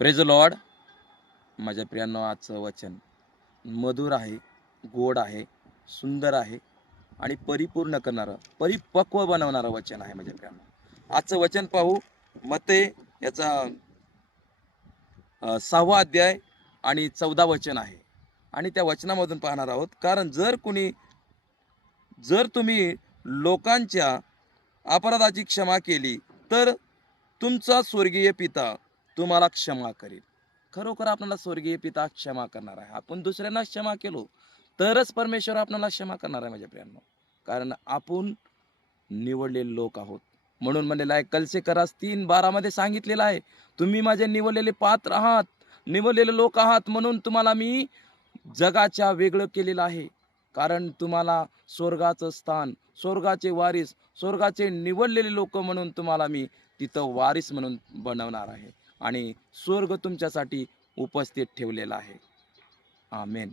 Praise the Lord. माझ्या प्रियांनो, आजचं वचन मधुर आहे, गोड आहे, सुंदर आहे आणि परिपूर्ण करणारं, परिपक्व बनवणारं वचन आहे. माझ्या प्रियांनो, आजचं वचन पाहू. मत्ते याचा 6वा अध्याय आणि 14 वचन आहे आणि त्या वचनामधून पाहणार आहोत. कारण जर तुम्ही लोकांच्या अपराधाची क्षमा केली तर तुमचा स्वर्गीय पिता तुम्हाला क्षमा करेल. खरोखर आपल्याला स्वर्गीय पिता क्षमा करणार आहे. आपण दुसऱ्यांना क्षमा केलो तरच परमेश्वर आपल्याला क्षमा करणार आहे. माझ्या प्रियांनो, कारण आपण निवडलेले लोक आहोत. म्हणून म्हणलेलं आहे, कलसेकरास 3:12 मध्ये सांगितलेलं आहे, तुम्ही माझे निवडलेले पात्र आहात, निवडलेले लोक आहात, म्हणून तुम्हाला मी जगाच्या वेगळं केलेलं आहे. कारण तुम्हाला स्वर्गाचं स्थान, स्वर्गाचे वारीस, स्वर्गाचे निवडलेले लोक म्हणून तुम्हाला मी तिथं वारीस म्हणून बनवणार आहे आणि स्वर्ग तुमच्यासाठी उपस्थित ठेवलेला आहे. आमेन.